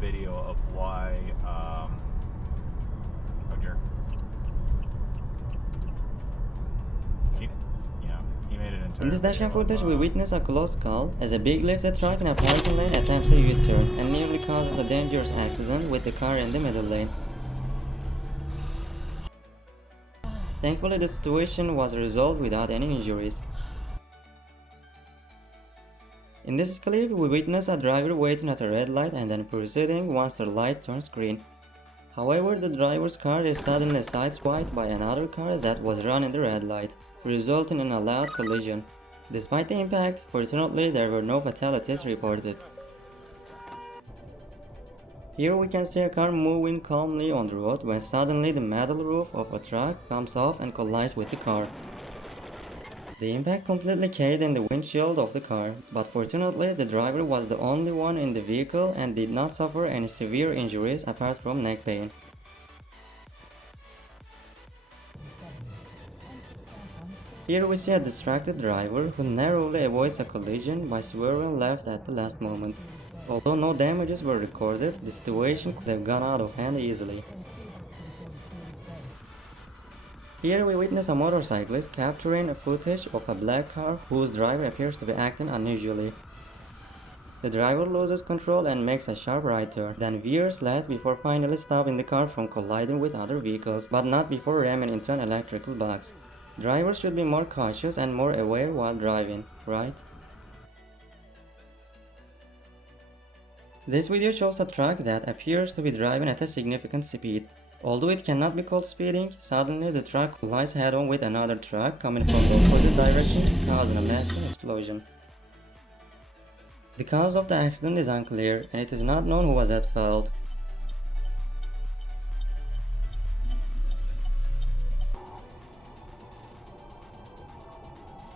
video of why, oh dear. He made an entire In this dashcam footage, we video witness a close call as a big lifted truck in a parking lane attempts a U-turn and nearly causes a dangerous accident with the car in the middle lane. Thankfully, the situation was resolved without any injuries. In this clip, we witness a driver waiting at a red light and then proceeding once the light turns green. However, the driver's car is suddenly sideswiped by another car that was running the red light, resulting in a loud collision. Despite the impact, fortunately there were no fatalities reported. Here we can see a car moving calmly on the road when suddenly the metal roof of a truck comes off and collides with the car. The impact completely caved in the windshield of the car, but fortunately the driver was the only one in the vehicle and did not suffer any severe injuries apart from neck pain. Here we see a distracted driver who narrowly avoids a collision by swerving left at the last moment. Although no damages were recorded, the situation could have gone out of hand easily. Here we witness a motorcyclist capturing a footage of a black car whose driver appears to be acting unusually. The driver loses control and makes a sharp right turn, then veers left before finally stopping the car from colliding with other vehicles, but not before ramming into an electrical box. Drivers should be more cautious and more aware while driving, right? This video shows a truck that appears to be driving at a significant speed. Although it cannot be called speeding, suddenly the truck collides head-on with another truck coming from the opposite direction, causing a massive explosion. The cause of the accident is unclear, and it is not known who was at fault.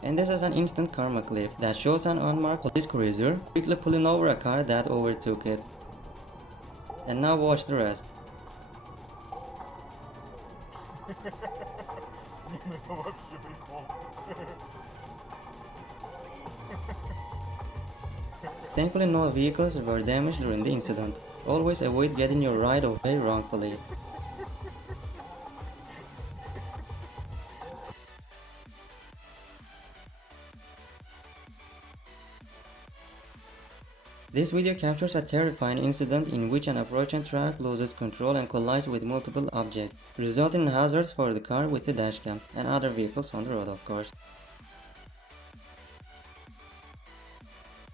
And this is an instant karma clip that shows an unmarked police cruiser quickly pulling over a car that overtook it. And now watch the rest. Thankfully no vehicles were damaged during the incident. Always avoid getting your right of way wrongfully. This video captures a terrifying incident in which an approaching truck loses control and collides with multiple objects, resulting in hazards for the car with the dashcam and other vehicles on the road, of course.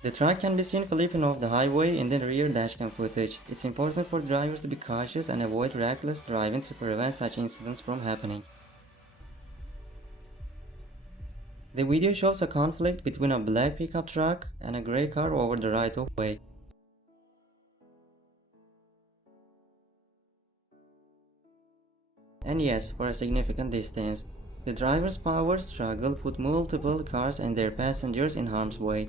The truck can be seen flipping off the highway in the rear dashcam footage. It's important for drivers to be cautious and avoid reckless driving to prevent such incidents from happening. The video shows a conflict between a black pickup truck and a grey car over the right of way. And yes, for a significant distance. The driver's power struggle put multiple cars and their passengers in harm's way.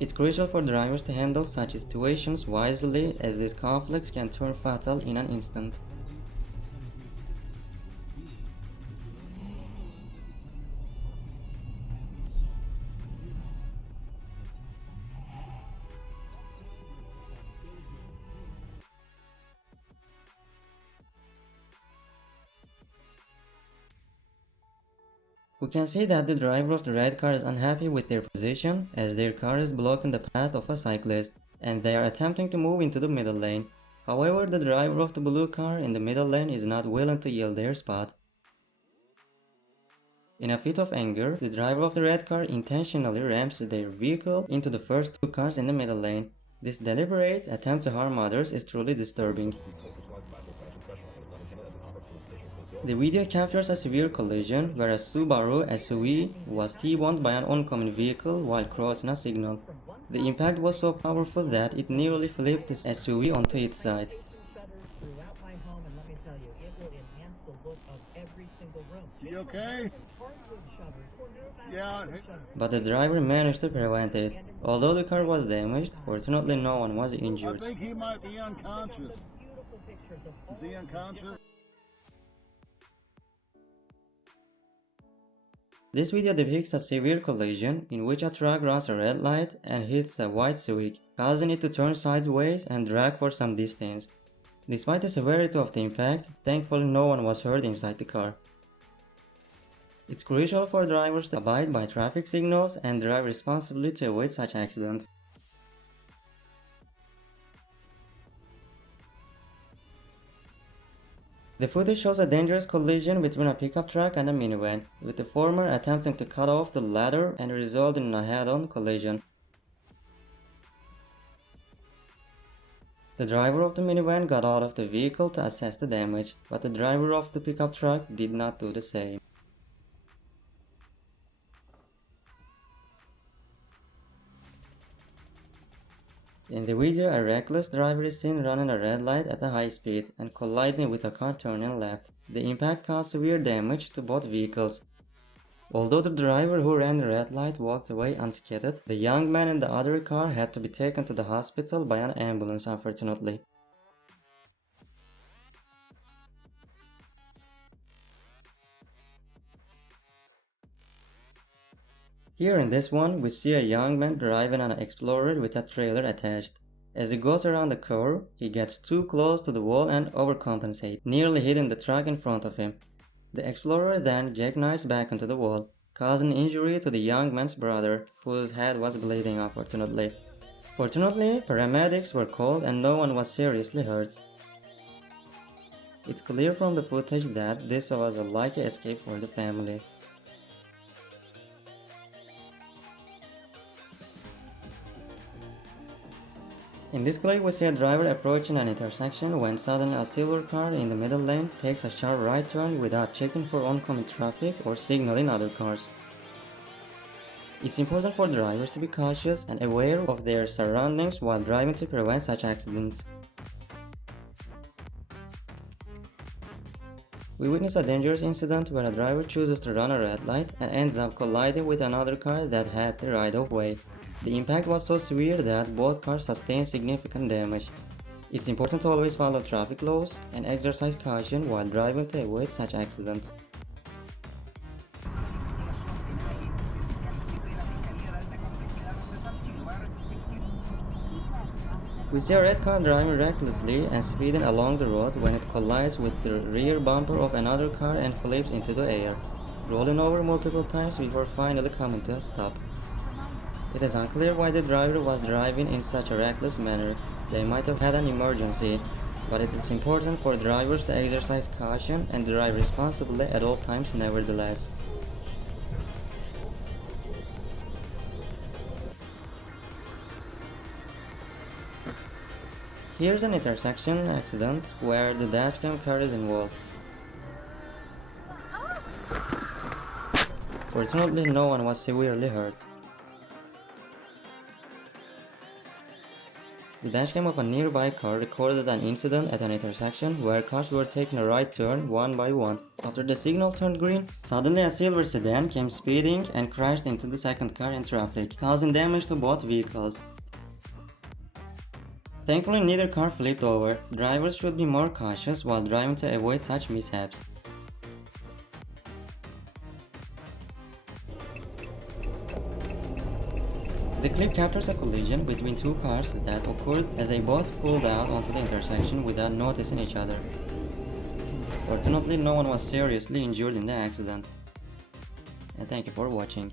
It's crucial for drivers to handle such situations wisely, as these conflicts can turn fatal in an instant. We can see that the driver of the red car is unhappy with their position, as their car is blocking the path of a cyclist, and they are attempting to move into the middle lane. However, the driver of the blue car in the middle lane is not willing to yield their spot. In a fit of anger, the driver of the red car intentionally rams their vehicle into the first two cars in the middle lane. This deliberate attempt to harm others is truly disturbing. The video captures a severe collision where a Subaru SUV was T-boned by an oncoming vehicle while crossing a signal. The impact was so powerful that it nearly flipped the SUV onto its side. You okay? Yeah. But the driver managed to prevent it. Although the car was damaged, fortunately no one was injured. I think he might be unconscious. Is he unconscious? This video depicts a severe collision in which a truck runs a red light and hits a white Civic, causing it to turn sideways and drag for some distance. Despite the severity of the impact, thankfully no one was hurt inside the car. It's crucial for drivers to abide by traffic signals and drive responsibly to avoid such accidents. The footage shows a dangerous collision between a pickup truck and a minivan, with the former attempting to cut off the latter and resulting in a head-on collision. The driver of the minivan got out of the vehicle to assess the damage, but the driver of the pickup truck did not do the same. In the video, a reckless driver is seen running a red light at a high speed and colliding with a car turning left. The impact caused severe damage to both vehicles. Although the driver who ran the red light walked away unscathed, the young man in the other car had to be taken to the hospital by an ambulance, unfortunately. Here in this one, we see a young man driving an Explorer with a trailer attached. As he goes around the curve, he gets too close to the wall and overcompensates, nearly hitting the truck in front of him. The Explorer then jackknives back into the wall, causing injury to the young man's brother, whose head was bleeding, unfortunately. Fortunately, paramedics were called and no one was seriously hurt. It's clear from the footage that this was a lucky escape for the family. In this clip, we see a driver approaching an intersection when suddenly a silver car in the middle lane takes a sharp right turn without checking for oncoming traffic or signaling other cars. It's important for drivers to be cautious and aware of their surroundings while driving to prevent such accidents. We witness a dangerous incident where a driver chooses to run a red light and ends up colliding with another car that had the right-of-way. The impact was so severe that both cars sustained significant damage. It's important to always follow traffic laws and exercise caution while driving to avoid such accidents. We see a red car driving recklessly and speeding along the road when it collides with the rear bumper of another car and flips into the air, rolling over multiple times before finally coming to a stop. It is unclear why the driver was driving in such a reckless manner. They might have had an emergency, but it is important for drivers to exercise caution and drive responsibly at all times nevertheless. Here's an intersection accident where the dashcam car is involved. Fortunately, no one was severely hurt. The dashcam of a nearby car recorded an incident at an intersection where cars were taking a right turn one by one. After the signal turned green, suddenly a silver sedan came speeding and crashed into the second car in traffic, causing damage to both vehicles. Thankfully, neither car flipped over. Drivers should be more cautious while driving to avoid such mishaps. The clip captures a collision between two cars that occurred as they both pulled out onto the intersection without noticing each other. Fortunately, no one was seriously injured in the accident. And thank you for watching.